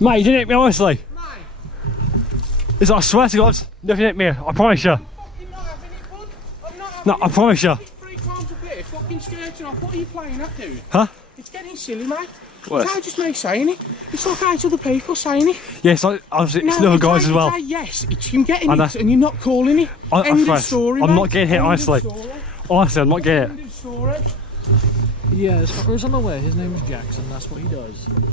Mate, you didn't hit me, honestly. Mate. It's like, I swear to God, nothing hit me. I promise you. I'm fucking not having it, bud. I'm not having No, I promise you. 3 times a bit, fucking skirting off. What are you playing at, dude? Huh? It's getting silly, mate. What? It's not just me saying it. It's like 8 other people saying it. Yeah, it's like, obviously, it's other guys as well. Yes, it's him getting it and you're not calling it. End of story, I'm mate. not getting hit, End of honestly. story. Honestly, I'm not getting it. End of story. Yeah, as far as I'm aware, his name is Jackson. That's what he does.